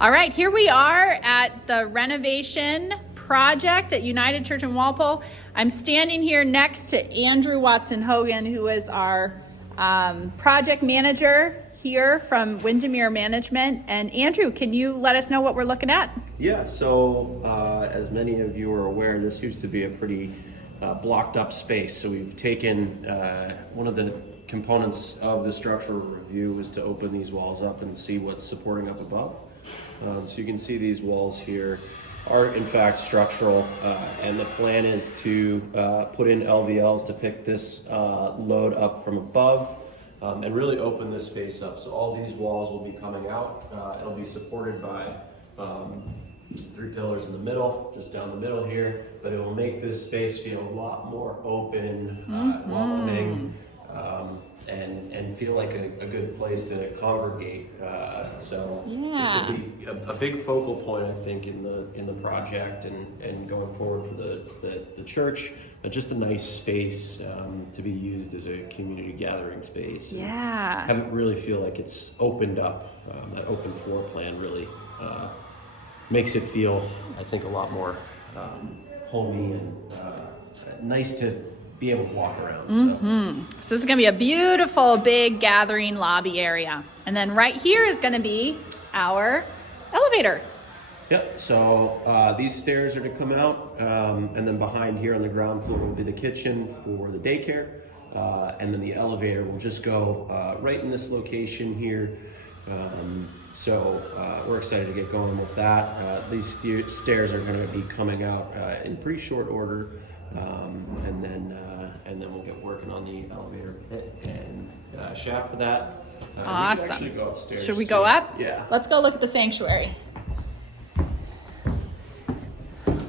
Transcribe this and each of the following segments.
All right, here we are at the renovation project at United Church in Walpole. I'm standing here next to Andrew Watson-Hogan, who is our project manager here from Windermere Management. And Andrew, can you let us know what we're looking at? Yeah, so as many of you are aware, this used to be a pretty blocked up space. So we've taken one of the components of the structural review was to open these walls up and see what's supporting up above. So you can see these walls here are in fact structural, and the plan is to put in LVLs to pick this load up from above and really open this space up. So all these walls will be coming out. It'll be supported by 3 pillars in the middle, just down the middle here, but it will make this space feel a lot more open, welcoming, and feel like a good place to congregate. So this will be a big focal point, I think, in the project and going forward for the church. But just a nice space to be used as a community gathering space. Yeah. Have it really feel like it's opened up. That open floor plan really makes it feel, I think, a lot more homey and nice to be able to walk around. So this is going to be a beautiful big gathering lobby area. And then right here is going to be our elevator. Yep, so these stairs are to come out, and then behind here on the ground floor will be the kitchen for the daycare, and then the elevator will just go right in this location here. So we're excited to get going with that. These stairs are going to be coming out in pretty short order, and then we'll get working on the elevator pit and shaft for that. Awesome. We can actually go upstairs. Should we go up? Yeah. Let's go look at the sanctuary.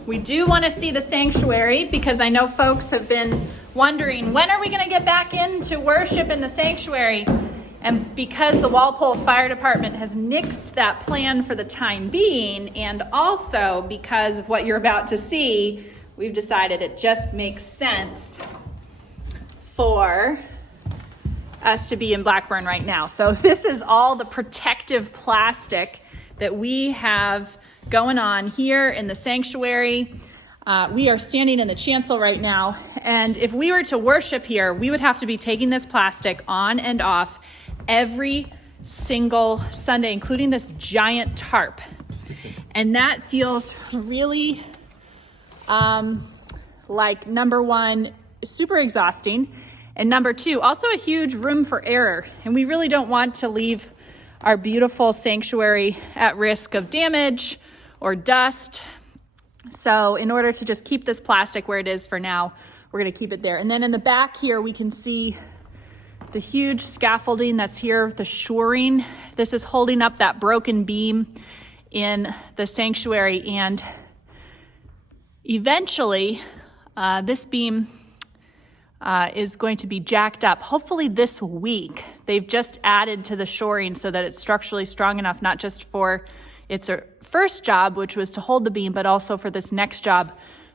We do want to see the sanctuary because I know folks have been wondering, when are we going to get back into worship in the sanctuary? And because the Walpole Fire Department has nixed that plan for the time being, and also because of what you're about to see, we've decided it just makes sense for us to be in Blackburn right now. So this is all the protective plastic that we have going on here in the sanctuary. We are standing in the chancel right now, and if we were to worship here, we would have to be taking this plastic on and off every single Sunday, including this giant tarp. And that feels really like, number one, super exhausting, and number two, also a huge room for error. And we really don't want to leave our beautiful sanctuary at risk of damage or dust. So in order to just keep this plastic where it is for now, we're going to keep it there. And then in the back here, we can see the huge scaffolding that's here, the shoring. This is holding up that broken beam in the sanctuary. And eventually, this beam is going to be jacked up, hopefully this week. They've just added to the shoring so that it's structurally strong enough, not just for its first job, which was to hold the beam, but also for this next job,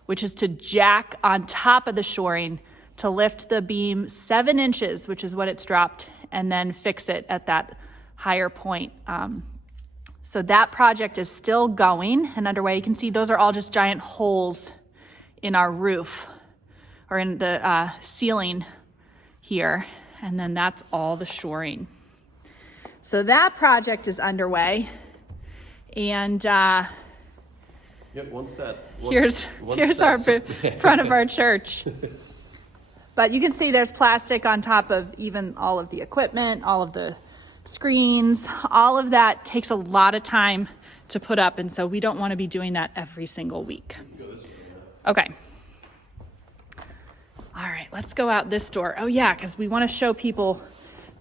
which is to jack on top of the shoring to lift the beam 7 inches, which is what it's dropped, and then fix it at that higher point. So that project is still going and underway. You can see those are all just giant holes in our roof or in the ceiling here. And then that's all the shoring. So that project is underway. And here's our front of our church. But you can see there's plastic on top of even all of the equipment, all of the screens. All of that takes a lot of time to put up, and so we don't want to be doing that every single week. Okay. All right, let's go out this door. Oh yeah, because we want to show people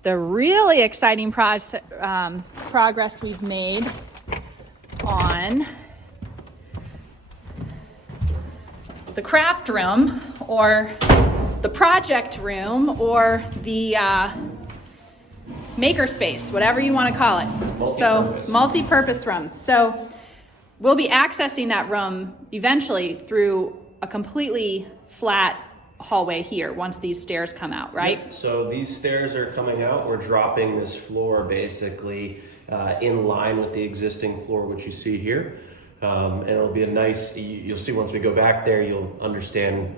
the really exciting progress we've made on the craft room, or the project room, or the maker space, whatever you want to call it. Multi-purpose room. So we'll be accessing that room eventually through a completely flat hallway here once these stairs come out, right? Yep. So these stairs are coming out. We're dropping this floor basically in line with the existing floor, which you see here. And it'll be a nice, you'll see once we go back there, you'll understand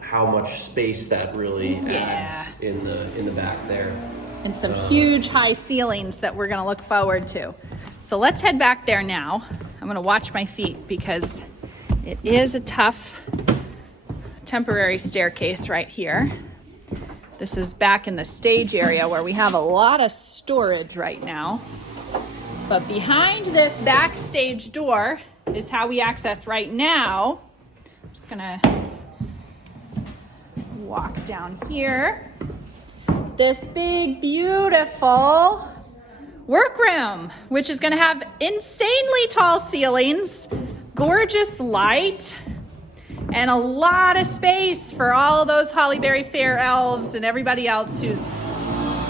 how much space that really adds in the back there. And some huge high ceilings that we're gonna look forward to. So let's head back there now. I'm gonna watch my feet because it is a tough temporary staircase right here. This is back in the stage area where we have a lot of storage right now. But behind this backstage door is how we access right now. I'm just gonna walk down here. This big, beautiful workroom, which is gonna have insanely tall ceilings, gorgeous light, and a lot of space for all those Hollyberry Fair elves and everybody else who's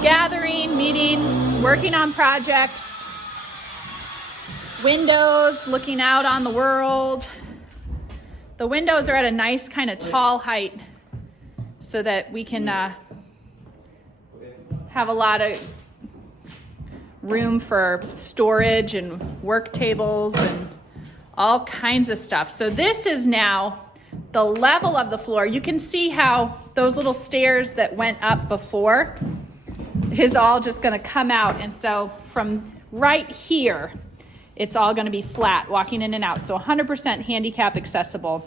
gathering, meeting, working on projects. Windows looking out on the world. The windows are at a nice kind of tall height so that we can have a lot of room for storage and work tables and all kinds of stuff. So this is now the level of the floor. You can see how those little stairs that went up before is all just going to come out. And so from right here, it's all going to be flat, walking in and out. So 100% handicap accessible.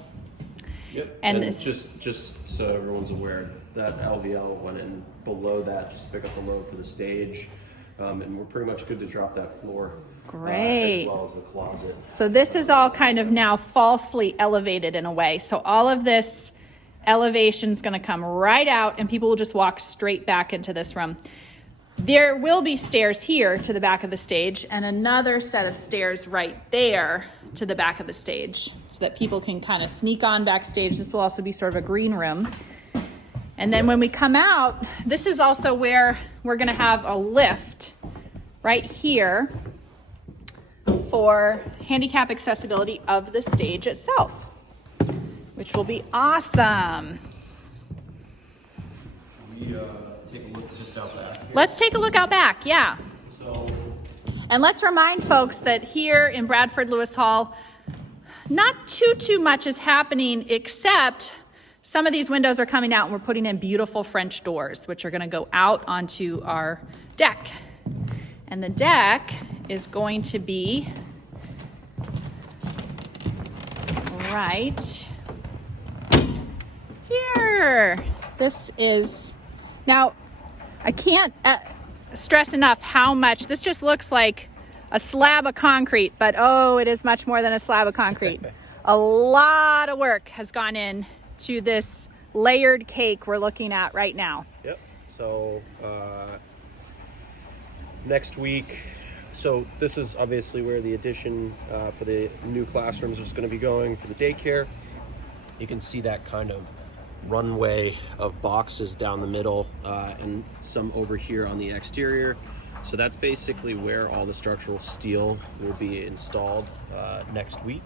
Yep. And this, just so everyone's aware, that LVL went in below that just to pick up the load for the stage. And we're pretty much good to drop that floor. Great. As well as the closet. So this is all kind of now falsely elevated in a way. So all of this elevation is going to come right out and people will just walk straight back into this room. There will be stairs here to the back of the stage and another set of stairs right there to the back of the stage so that people can kind of sneak on backstage. This will also be sort of a green room. And then when we come out, this is also where we're going to have a lift right here for handicap accessibility of the stage itself, which will be awesome. Take a look just out back. Let's take a look out back, yeah. And let's remind folks that here in Bradford Lewis Hall, not too much is happening except some of these windows are coming out and we're putting in beautiful French doors, which are gonna go out onto our deck. And the deck is going to be right here. This is, now I can't stress enough how much, this just looks like a slab of concrete, but oh, it is much more than a slab of concrete. A lot of work has gone in to this layered cake we're looking at right now. Yep. So next week, so this is obviously where the addition for the new classrooms is going to be going for the daycare. You can see that kind of runway of boxes down the middle and some over here on the exterior. So that's basically where all the structural steel will be installed next week.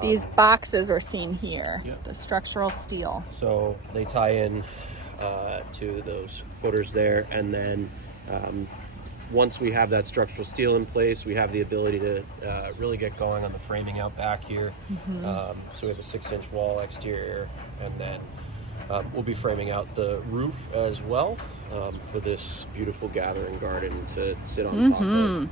These boxes are seen here, Yep. the structural steel. So they tie in to those footers there, and then once we have that structural steel in place, we have the ability to really get going on the framing out back here. So we have a 6-inch wall exterior, and then we'll be framing out the roof as well for this beautiful gathering garden to sit on top of.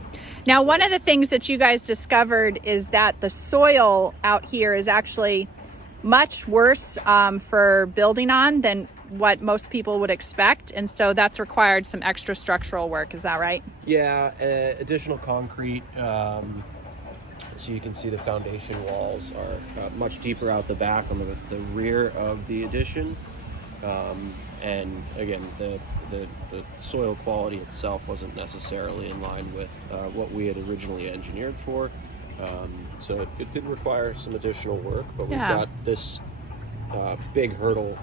Now, one of the things that you guys discovered is that the soil out here is actually much worse for building on than what most people would expect, and so that's required some extra structural work. Is that right? Yeah, additional concrete. So you can see the foundation walls are much deeper out the back on the rear of the addition. And again, the soil quality itself wasn't necessarily in line with what we had originally engineered for. So it did require some additional work, but we've got this big hurdle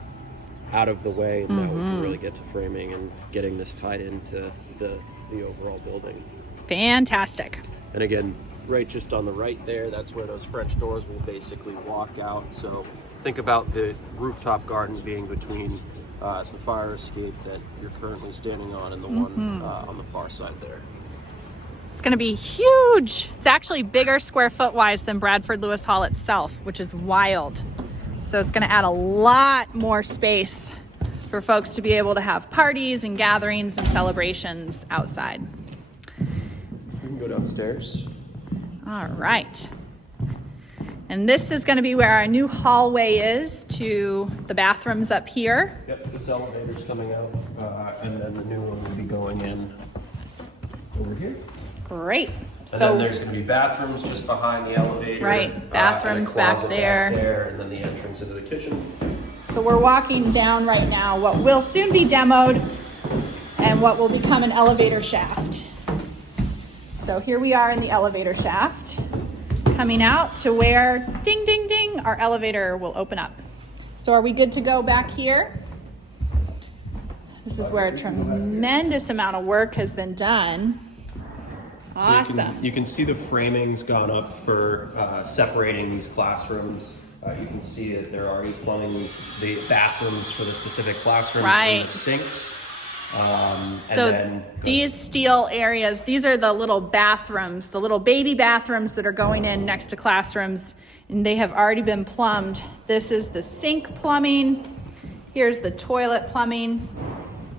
out of the way, and now we can really get to framing and getting this tied into the overall building. Fantastic. And again, right just on the right there, that's where those French doors will basically walk out. So think about the rooftop garden being between the fire escape that you're currently standing on and the one on the far side there. It's gonna be huge. It's actually bigger square foot wise than Bradford Lewis Hall itself, which is wild. So it's gonna add a lot more space for folks to be able to have parties and gatherings and celebrations outside. We can go downstairs. All right. And this is gonna be where our new hallway is to the bathrooms up here. Yep, this elevator's coming out, and then the new one will be going in over here. Great. And then there's going to be bathrooms just behind the elevator. Right, bathrooms and a closet back there. and then the entrance into the kitchen. So we're walking down right now what will soon be demoed and what will become an elevator shaft. So here we are in the elevator shaft, coming out to where, ding, ding, ding, our elevator will open up. So are we good to go back here? This is where a tremendous amount of work has been done. Awesome. So you can see the framing's gone up for separating these classrooms. You can see that they're already plumbing the bathrooms for the specific classrooms and the sinks. So these steel areas, these are the little bathrooms, the little baby bathrooms that are going in next to classrooms, and they have already been plumbed. This is the sink plumbing. Here's the toilet plumbing.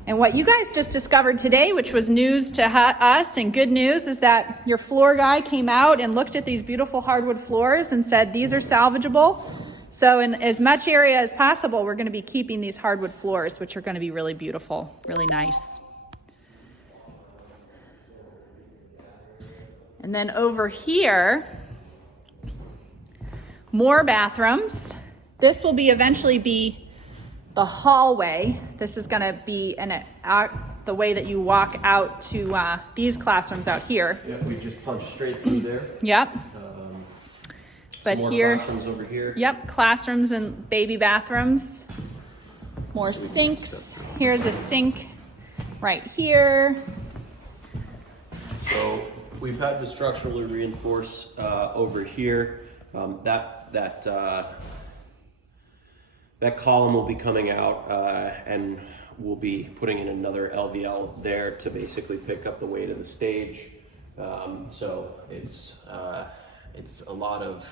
And what you guys just discovered today, which was news to us and good news, is that your floor guy came out and looked at these beautiful hardwood floors and said, these are salvageable. So in as much area as possible, we're going to be keeping these hardwood floors, which are going to be really beautiful, really nice. And then over here, more bathrooms. This will be eventually be the hallway. This is going to be the way that you walk out to these classrooms out here. Yep, we just punched straight through there. Yep. But more here, classrooms over here. Yep, classrooms and baby bathrooms. More sinks. Here's a sink right here. So we've had to structurally reinforce over here. That column will be coming out and we'll be putting in another LVL there to basically pick up the weight of the stage. So it's a lot of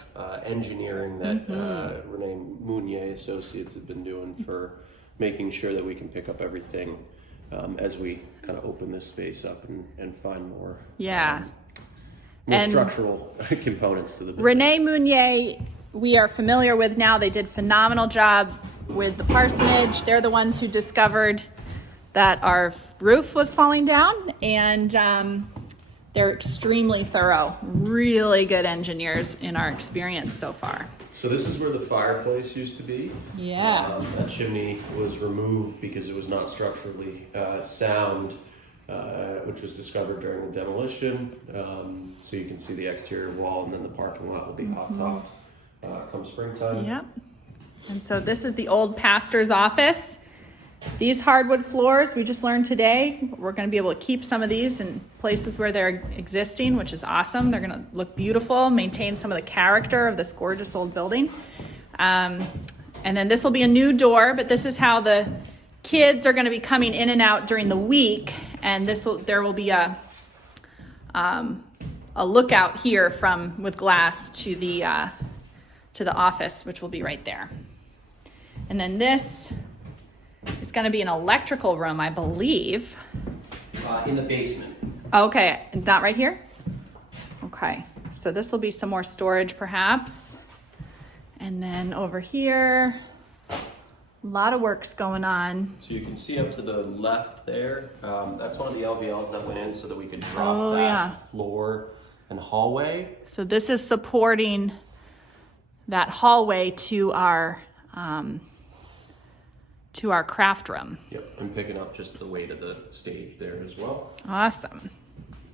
engineering that Renee Mounier Associates have been doing for making sure that we can pick up everything as we kind of open this space up and find more structural components to the building. Renee Mounier, we are familiar with now. They did a phenomenal job with the parsonage. They're the ones who discovered that our roof was falling down, and they're extremely thorough, really good engineers in our experience so far. So this is where the fireplace used to be. Yeah. That chimney was removed because it was not structurally sound, which was discovered during the demolition. So you can see the exterior wall, and then the parking lot will be hot topped come springtime. Yep. And so this is the old pastor's office. These hardwood floors, we just learned today, we're going to be able to keep some of these in places where they're existing, which is awesome. They're going to look beautiful, maintain some of the character of this gorgeous old building. And then this will be a new door, but this is how the kids are going to be coming in and out during the week. And there will be a lookout here with glass to the office, which will be right there. And then this is going to be an electrical room, I believe. In the basement. Okay, not right here? Okay, so this will be some more storage perhaps. And then over here, a lot of work's going on. So you can see up to the left there, that's one of the LVLs that went in so that we could drop that floor and hallway. So this is supporting that hallway to our craft room. Yep, and picking up just the weight of the stage there as well. Awesome.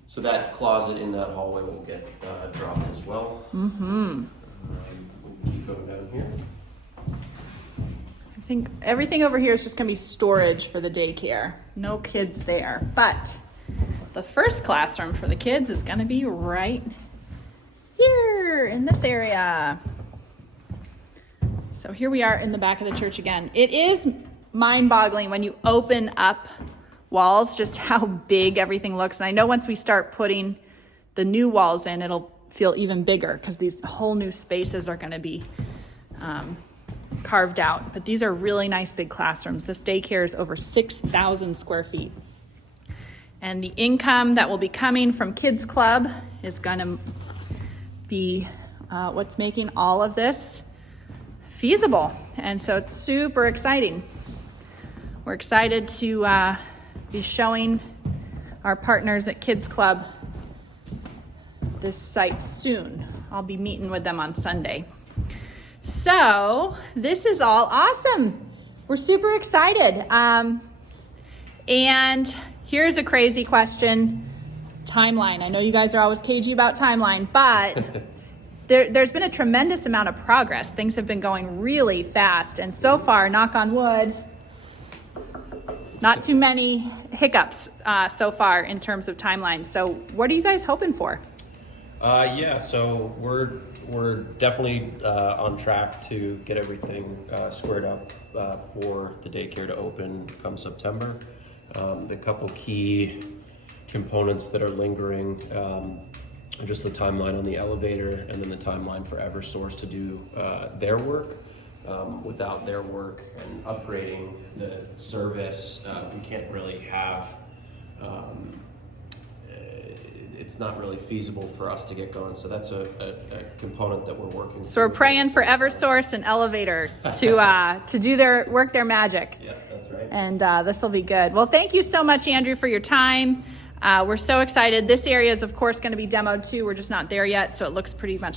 So that closet in that hallway will get dropped as well. Mm-hmm. We'll keep going down here. I think everything over here is just gonna be storage for the daycare. No kids there, but the first classroom for the kids is gonna be right here in this area. So here we are in the back of the church again. It is mind-boggling when you open up walls just how big everything looks. And I know once we start putting the new walls in, it'll feel even bigger because these whole new spaces are going to be carved out. But these are really nice big classrooms. This daycare is over 6,000 square feet. And the income that will be coming from Kids Club is going to be what's making all of this feasible. And so it's super exciting. We're excited to be showing our partners at Kids Club this site soon. I'll be meeting with them on Sunday. So this is all awesome. We're super excited. And here's a crazy question. Timeline. I know you guys are always cagey about timeline, but there's been a tremendous amount of progress. Things have been going really fast. And so far, knock on wood, not too many hiccups so far in terms of timeline. So what are you guys hoping for? Yeah, so we're definitely on track to get everything squared up for the daycare to open come September. The couple key components that are lingering are just the timeline on the elevator and then the timeline for Eversource to do their work. Without their work and upgrading the service, we can't really have it's not really feasible for us to get going. So that's a component that we're working. So we're praying for Eversource and Elevator to do their work, their magic. Yeah, that's right. And this will be good. Well, thank you so much, Andrew, for your time. We're so excited. This area is, of course, going to be demoed too. We're just not there yet, so it looks pretty much